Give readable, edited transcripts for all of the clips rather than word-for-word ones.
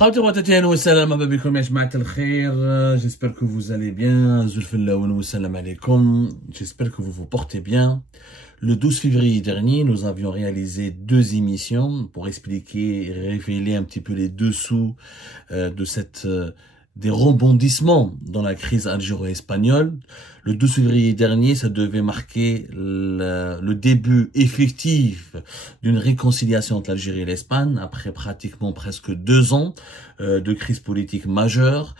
J'espère que vous allez bien. J'espère que vous vous portez bien. Le 12 février dernier, nous avions réalisé 2 émissions pour expliquer et révéler un petit peu les dessous de des rebondissements dans la crise algéro-espagnole. Le 12 février dernier, ça devait marquer le début effectif d'une réconciliation entre l'Algérie et l'Espagne après pratiquement presque 2 ans de crise politique majeure.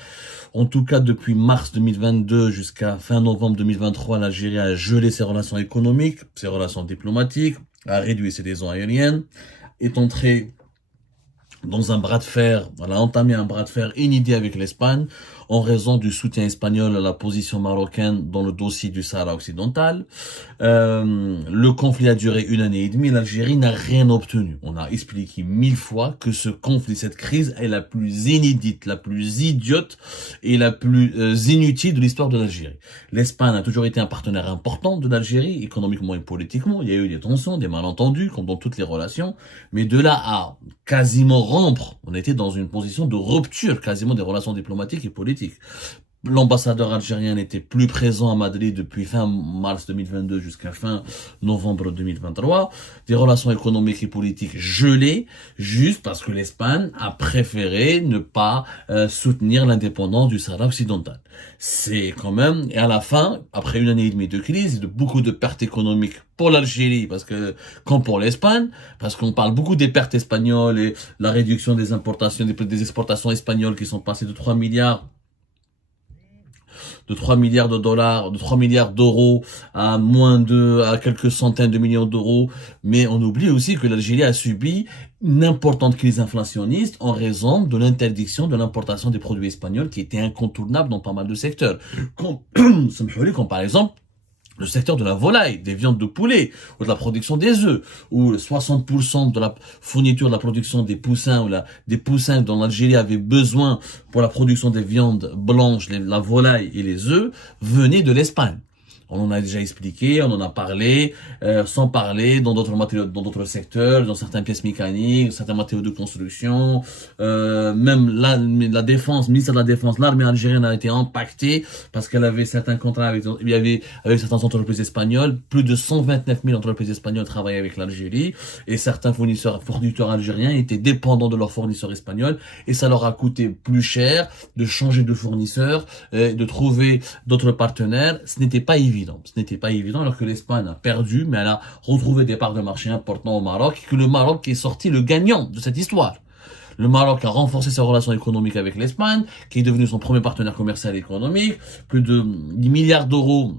En tout cas, depuis mars 2022 jusqu'à fin novembre 2023, l'Algérie a gelé ses relations économiques, ses relations diplomatiques, a réduit ses liaisons aériennes, est entrée dans un bras de fer, elle a entamé un bras de fer inédit avec l'Espagne en raison du soutien espagnol à la position marocaine dans le dossier du Sahara occidental. Le conflit a duré 1 année et demie, l'Algérie n'a rien obtenu. On a expliqué 1000 fois que ce conflit, cette crise est la plus inédite, la plus idiote et la plus inutile de l'histoire de l'Algérie. L'Espagne a toujours été un partenaire important de l'Algérie, économiquement et politiquement. Il y a eu des tensions, des malentendus, comme dans toutes les relations, mais de là à quasiment rompre, on était dans une position de rupture quasiment des relations diplomatiques et politiques. L'ambassadeur algérien n'était plus présent à Madrid depuis fin mars 2022 jusqu'à fin novembre 2023. Des relations économiques et politiques gelées, juste parce que l'Espagne a préféré ne pas soutenir l'indépendance du Sahara occidental. C'est quand même, et à la fin, après 1 année et demie de crise, de beaucoup de pertes économiques pour l'Algérie, parce que, comme pour l'Espagne, parce qu'on parle beaucoup des pertes espagnoles et la réduction des importations, des exportations espagnoles qui sont passées de 3 milliards de dollars, de 3 milliards d'euros à à quelques centaines de millions d'euros. Mais on oublie aussi que l'Algérie a subi une importante crise inflationniste en raison de l'interdiction de l'importation des produits espagnols qui étaient incontournables dans pas mal de secteurs. Comme par exemple, le secteur de la volaille, des viandes de poulet, ou de la production des œufs, où 60% de la fourniture de la production des poussins, des poussins dont l'Algérie avait besoin pour la production des viandes blanches, la volaille et les œufs, venaient de l'Espagne. On en a déjà expliqué, on en a parlé, sans parler dans d'autres matériaux, dans d'autres secteurs, dans certaines pièces mécaniques, certains matériaux de construction, même la défense, le ministère de la Défense, l'armée algérienne a été impactée parce qu'elle avait certains contrats avec certaines entreprises espagnoles. Plus de 129 000 entreprises espagnoles travaillaient avec l'Algérie et certains fournisseurs algériens étaient dépendants de leurs fournisseurs espagnols et ça leur a coûté plus cher de changer de fournisseur, de trouver d'autres partenaires. Ce n'était pas évident. Ce n'était pas évident alors que l'Espagne a perdu, mais elle a retrouvé des parts de marché importants au Maroc et que le Maroc est sorti le gagnant de cette histoire. Le Maroc a renforcé ses relations économiques avec l'Espagne, qui est devenu son premier partenaire commercial et économique. Plus de 10 milliards d'euros.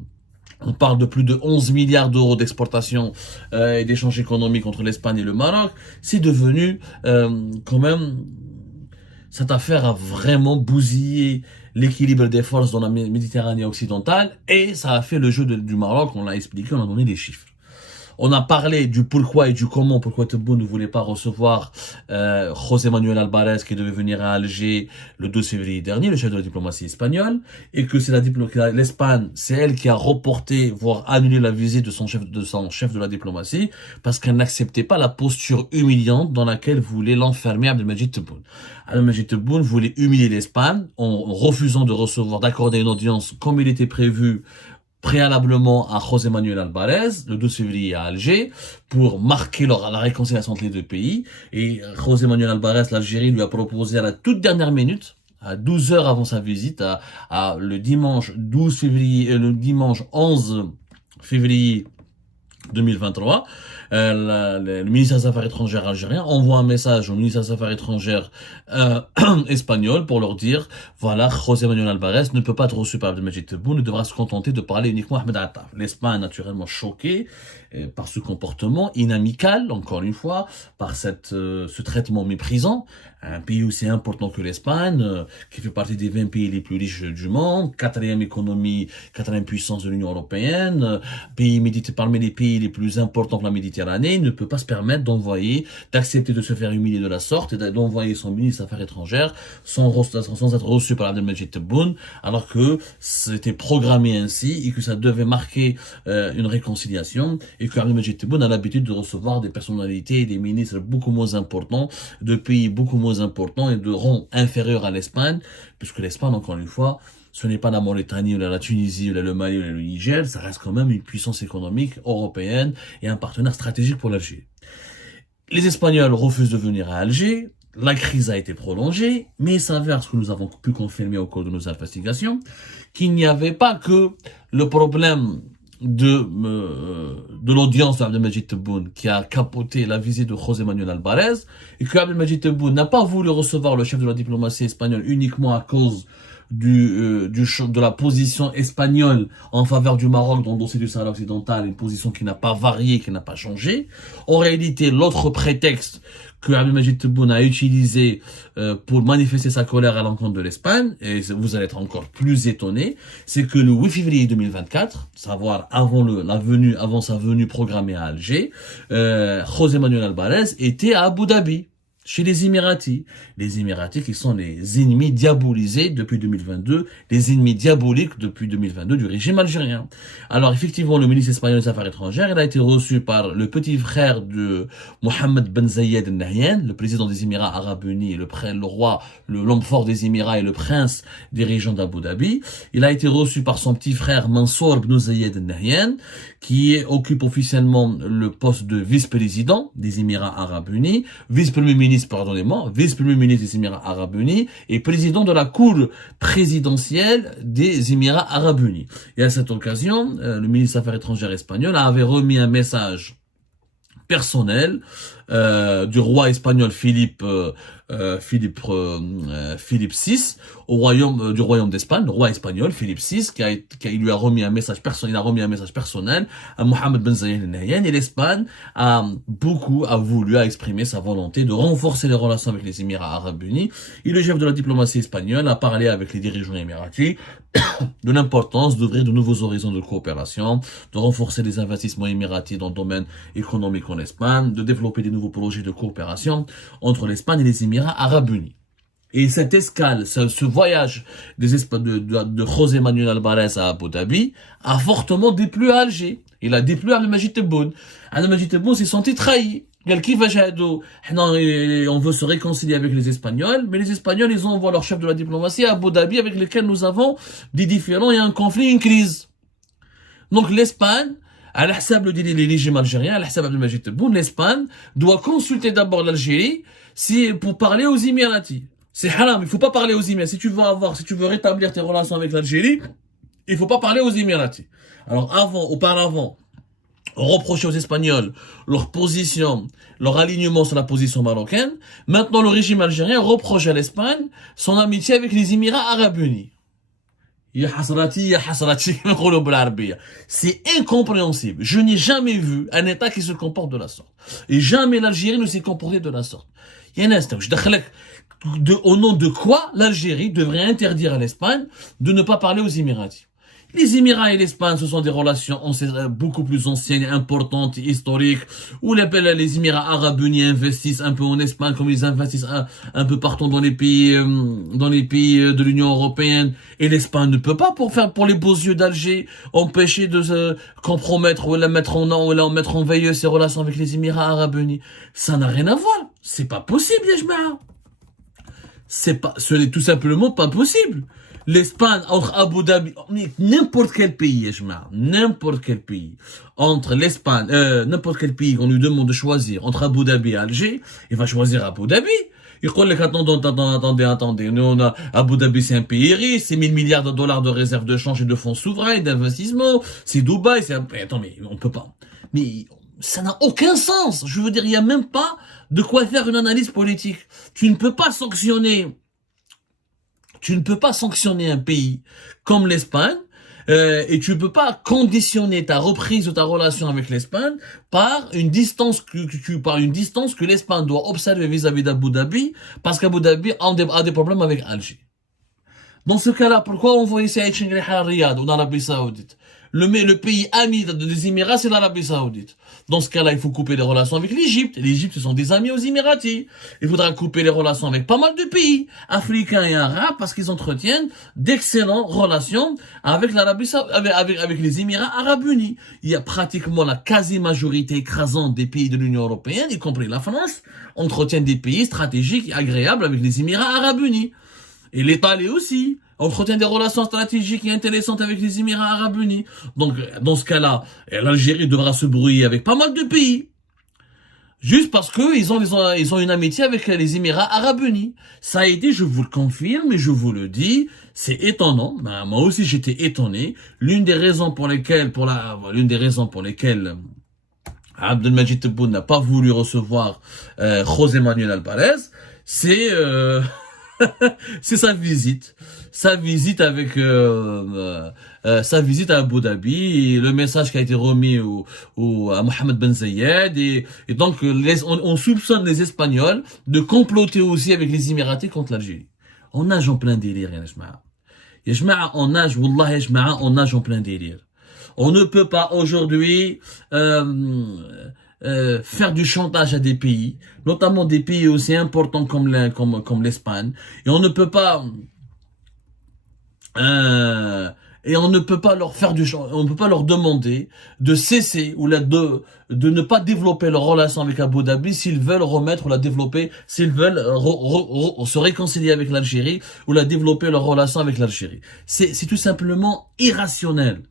On parle de plus de 11 milliards d'euros d'exportation et d'échanges économiques entre l'Espagne et le Maroc. C'est devenu quand même... Cette affaire a vraiment bousillé l'équilibre des forces dans la Méditerranée occidentale et ça a fait le jeu du Maroc, on l'a expliqué, on a donné des chiffres. On a parlé du pourquoi et du comment, pourquoi Tebboune ne voulait pas recevoir José Manuel Alvarez qui devait venir à Alger le 12 février dernier, le chef de la diplomatie espagnole, et que c'est l'Espagne, c'est elle qui a reporté, voire annulé la visite de son chef de la diplomatie, parce qu'elle n'acceptait pas la posture humiliante dans laquelle voulait l'enfermer Abdelmajid Tebboune. Abdelmajid Tebboune voulait humilier l'Espagne en refusant de recevoir, d'accorder une audience comme il était prévu préalablement à José Manuel Alvarez, le 12 février à Alger, pour marquer la réconciliation entre les deux pays. Et José Manuel Alvarez, l'Algérie, lui a proposé à la toute dernière minute, à 12 heures avant sa visite, le dimanche 12 février, le dimanche 11 février 2023, le ministère des Affaires étrangères algérien envoie un message au ministère des Affaires étrangères espagnol pour leur dire, voilà, José Manuel Alvarez ne peut pas être reçu par Abdelmajid Tebboune, il devra se contenter de parler uniquement à Ahmed Attaf. L'Espagne, naturellement choquée par ce comportement inamical, encore une fois, par ce traitement méprisant. Un pays aussi important que l'Espagne, qui fait partie des 20 pays les plus riches du monde, quatrième économie, quatrième puissance de l'Union européenne, parmi les pays les plus importants de la Méditerranée, ne peut pas se permettre d'accepter de se faire humilier de la sorte et d'envoyer son ministre des Affaires étrangères sans être reçu par Abdelmajid Tebboune, alors que c'était programmé ainsi et que ça devait marquer une réconciliation et que Abdelmajid Tebboune a l'habitude de recevoir des personnalités et des ministres beaucoup moins importants, de pays beaucoup moins importants et de rang inférieur à l'Espagne, puisque l'Espagne, encore une fois, ce n'est pas la Mauritanie ou la Tunisie ou le Mali ou le Niger, ça reste quand même une puissance économique européenne et un partenaire stratégique pour l'Algérie. Les Espagnols refusent de venir à Alger, la crise a été prolongée, mais il s'avère, ce que nous avons pu confirmer au cours de nos investigations, qu'il n'y avait pas que le problème de l'audience d'Abdelmajid Tebboune qui a capoté la visite de José Manuel Alvarez, et que Abdelmajid Tebboune n'a pas voulu recevoir le chef de la diplomatie espagnole uniquement à cause de la position espagnole en faveur du Maroc dans le dossier du Sahara occidental, une position qui n'a pas varié, qui n'a pas changé. En réalité, l'autre prétexte que Abdelmajid Tebboune a utilisé pour manifester sa colère à l'encontre de l'Espagne, et vous allez être encore plus étonnés, c'est que le 8 février 2024, savoir avant sa venue programmée à Alger, José Manuel Alvarez était à Abu Dhabi, chez les Émiratis. Les Émiratis qui sont les ennemis diabolisés depuis 2022, les ennemis diaboliques depuis 2022 du régime algérien. Alors effectivement, le ministre espagnol des Affaires étrangères, il a été reçu par le petit frère de Mohammed Ben Zayed Al Nahyan, le président des Émirats Arabes Unis, le roi, l'homme fort des Émirats et le prince dirigeant d'Abu Dhabi. Il a été reçu par son petit frère Mansour Ben Zayed Al Nahyan, qui occupe officiellement le poste de vice-président des Émirats Arabes Unis, vice-premier ministre des Émirats Arabes Unis et président de la cour présidentielle des Émirats Arabes Unis. Et à cette occasion, le ministre des Affaires étrangères espagnol avait remis un message personnel du roi espagnol Philippe VI du royaume d'Espagne, le roi espagnol Philippe VI, qui lui a remis un message personnel à Mohammed Ben Zayed Al Nahyan, et l'Espagne a voulu exprimer sa volonté de renforcer les relations avec les Émirats Arabes Unis, et le chef de la diplomatie espagnole a parlé avec les dirigeants émiratis de l'importance d'ouvrir de nouveaux horizons de coopération, de renforcer les investissements émiratis dans le domaine économique en Espagne, de développer des nouveaux projets de coopération entre l'Espagne et les Émirats Arabes Unis. Et cette escale, ce voyage de José Manuel Alvarez à Abu Dhabi a fortement déplu à Alger. Il a déplu à Abdelmajid Tebboune. Abdelmajid Tebboune s'est senti trahi. On veut se réconcilier avec les Espagnols, mais les Espagnols, ils envoient leur chef de la diplomatie à Abu Dhabi avec lesquels nous avons des différends et un conflit, une crise. Donc l'Espagne, à l'hsab le régime algérien, à l'hsab Abdelmajid Tebboune, l'Espagne doit consulter d'abord l'Algérie pour parler aux Émiratis. C'est haram, il faut pas parler aux Émiratis. Si tu veux rétablir tes relations avec l'Algérie, il faut pas parler aux Émiratis. Alors auparavant, on reprochait aux Espagnols leur position, leur alignement sur la position marocaine. Maintenant, le régime algérien reproche à l'Espagne son amitié avec les Émirats Arabes Unis. C'est incompréhensible. Je n'ai jamais vu un État qui se comporte de la sorte. Et jamais l'Algérie ne s'est comportée de la sorte. Au nom de quoi l'Algérie devrait interdire à l'Espagne de ne pas parler aux Émiratis? Les Émirats et l'Espagne, ce sont des relations beaucoup plus anciennes, importantes, historiques, où les Émirats Arabes Unis investissent un peu en Espagne, comme ils investissent un peu partout dans les pays de l'Union européenne. Et l'Espagne ne peut pas, pour les beaux yeux d'Alger, empêcher de se compromettre ou la mettre en veille ses relations avec les Émirats Arabes Unis. Ça n'a rien à voir. C'est pas possible, Yajma. Ce n'est tout simplement pas possible. L'Espagne, entre Abu Dhabi, n'importe quel pays, n'importe quel pays, entre l'Espagne, n'importe quel pays qu'on lui demande de choisir, entre Abu Dhabi et Alger, il va choisir Abu Dhabi. Il dit, attendez, nous, Abu Dhabi, c'est un pays riche, c'est 1000 milliards de dollars de réserves de change et de fonds souverains et d'investissement, c'est Dubaï, attends, mais on peut pas. Mais, ça n'a aucun sens. Je veux dire, il n'y a même pas de quoi faire une analyse politique. Tu ne peux pas sanctionner un pays comme l'Espagne, et tu ne peux pas conditionner ta reprise de ta relation avec l'Espagne par une distance que l'Espagne doit observer vis-à-vis d'Abu Dhabi, parce qu'Abu Dhabi a des problèmes avec Alger. Dans ce cas-là, pourquoi envoyer Saïd Chengrih à Riyad ou en Arabie Saoudite? Le pays ami des Émirats, c'est l'Arabie Saoudite. Dans ce cas-là, il faut couper les relations avec l'Égypte. L'Égypte, ce sont des amis aux Émiratis. Il faudra couper les relations avec pas mal de pays africains et arabes parce qu'ils entretiennent d'excellentes relations avec l'Arabie avec les Émirats arabes unis. Il y a pratiquement la quasi-majorité écrasante des pays de l'Union européenne, y compris la France, entretiennent des pays stratégiques et agréables avec les Émirats arabes unis. Et l'Italie aussi entretient des relations stratégiques et intéressantes avec les Émirats arabes unis. Donc, dans ce cas-là, l'Algérie devra se brouiller avec pas mal de pays. Juste parce que ils ont une amitié avec les Émirats arabes unis. Ça a été, je vous le confirme et je vous le dis, c'est étonnant. Ben, moi aussi, j'étais étonné. L'une des raisons pour lesquelles Abdelmajid Tebboune n'a pas voulu recevoir José Manuel Alvarez, c'est c'est sa visite avec sa visite à Abu Dhabi et le message qui a été remis à Mohamed Ben Zayed et donc on soupçonne les Espagnols de comploter aussi avec les Émiratis contre l'Algérie. On nage en plein délire, ya jma'a, on nage, wallah ya jma'a, on nage en plein délire. On ne peut pas aujourd'hui faire du chantage à des pays, notamment des pays aussi importants comme l'Espagne, et on ne peut pas on ne peut pas leur demander de cesser ou de ne pas développer leur relation avec Abu Dhabi s'ils veulent remettre ou la développer, s'ils veulent se réconcilier avec l'Algérie ou la développer leur relation avec l'Algérie. C'est tout simplement irrationnel.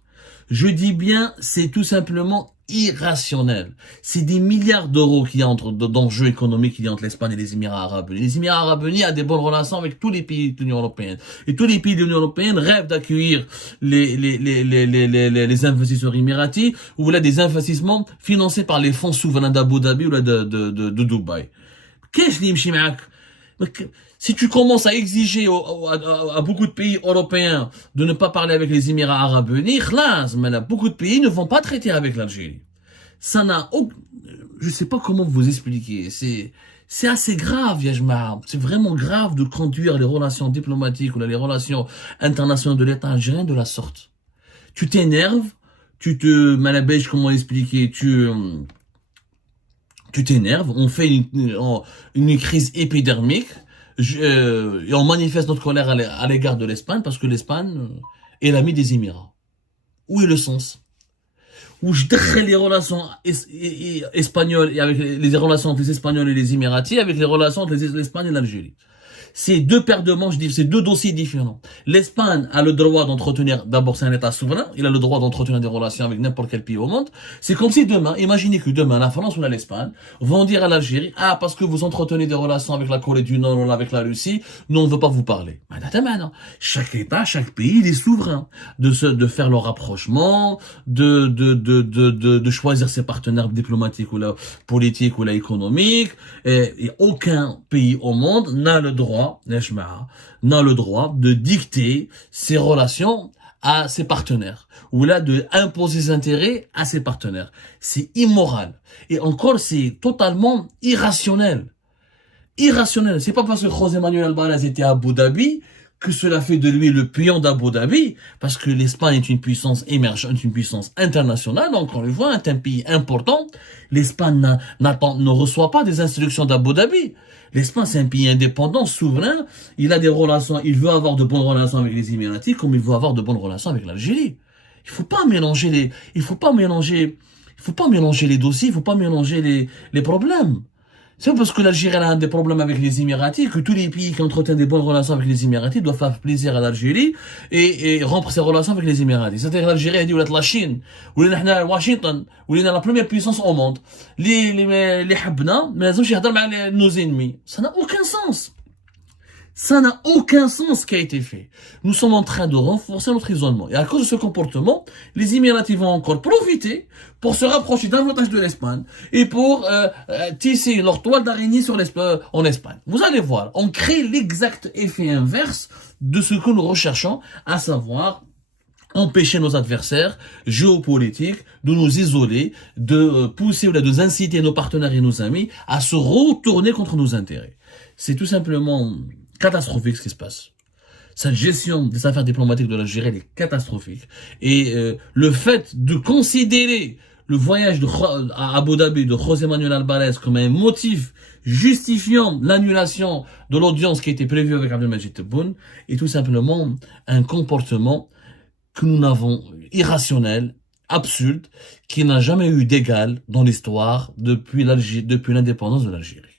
Je dis bien, c'est tout simplement irrationnel. C'est des milliards d'euros qu'il y a d'enjeux économiques qu'il y a entre l'Espagne et les Émirats arabes unis. Les Émirats arabes unis ont des bonnes relations avec tous les pays de l'Union européenne. Et tous les pays de l'Union européenne rêvent d'accueillir les investisseurs émiratis ou là des investissements financés par les fonds souverains d'Abu Dhabi ou là de Dubaï. Qu'est-ce qui me معك? Si tu commences à exiger à beaucoup de pays européens de ne pas parler avec les Émirats arabes unis, beaucoup de pays ne vont pas traiter avec l'Algérie. Ça n'a aucun... Je sais pas comment vous expliquer. C'est assez grave, Yajma. C'est vraiment grave de conduire les relations diplomatiques ou les relations internationales de l'État algérien de la sorte. Tu t'énerves, malabèche, comment expliquer, tu t'énerves, on fait une crise épidermique, et on manifeste notre colère à l'égard de l'Espagne parce que l'Espagne est l'ami des Émirats. Où est le sens? Où je décris les relations espagnoles et avec les relations entre les Espagnols et les Émiratis avec les relations entre l'Espagne et l'Algérie. C'est deux paires de manches, c'est deux dossiers différents. L'Espagne a le droit d'entretenir, d'abord c'est un État souverain, il a le droit d'entretenir des relations avec n'importe quel pays au monde. C'est comme si demain, imaginez que demain, la France ou l'Espagne vont dire à l'Algérie, ah, parce que vous entretenez des relations avec la Corée du Nord ou avec la Russie, nous on ne veut pas vous parler. Chaque État, chaque pays, il est souverain de faire leur rapprochement, de choisir ses partenaires diplomatiques ou là, politiques ou là, économiques, et aucun pays au monde n'a le droit de dicter ses relations à ses partenaires ou là de imposer ses intérêts à ses partenaires. C'est immoral et encore c'est totalement irrationnel. Irrationnel. C'est pas parce que José Manuel Alvarez était à Abu Dhabi que cela fait de lui le pion d'Abu Dhabi, parce que l'Espagne est une puissance émergente, une puissance internationale, donc on le voit, est un pays important. L'Espagne ne reçoit pas des instructions d'Abu Dhabi. L'Espagne, c'est un pays indépendant, souverain, il a des relations, il veut avoir de bonnes relations avec les Émiratis, comme il veut avoir de bonnes relations avec l'Algérie. Il faut pas mélanger les dossiers, il faut pas mélanger les problèmes. C'est parce que l'Algérie a des problèmes avec les Émiratis que tous les pays qui entretiennent des bonnes relations avec les Émiratis doivent faire plaisir à l'Algérie et rompre ses relations avec les Émiratis. C'est-à-dire l'Algérie a dit la Chine, ou Washington, ou la première puissance au monde. Les habna, mais ils ont nos ennemis. Ça n'a aucun sens. Ça n'a aucun sens ce qui a été fait. Nous sommes en train de renforcer notre isolement. Et à cause de ce comportement, les Émiratis vont encore profiter pour se rapprocher davantage de l'Espagne et pour tisser leur toile d'araignée en Espagne. Vous allez voir, on crée l'exact effet inverse de ce que nous recherchons, à savoir empêcher nos adversaires géopolitiques de nous isoler, de pousser ou de nous inciter nos partenaires et nos amis à se retourner contre nos intérêts. C'est tout simplement catastrophique ce qui se passe. Cette gestion des affaires diplomatiques de l'Algérie est catastrophique. Et le fait de considérer le voyage à Abu Dhabi de José Manuel Alvarez comme un motif justifiant l'annulation de l'audience qui était prévue avec Abdelmajid Tebboune est tout simplement un comportement que nous n'avons irrationnel, absurde, qui n'a jamais eu d'égal dans l'histoire depuis l'indépendance de l'Algérie.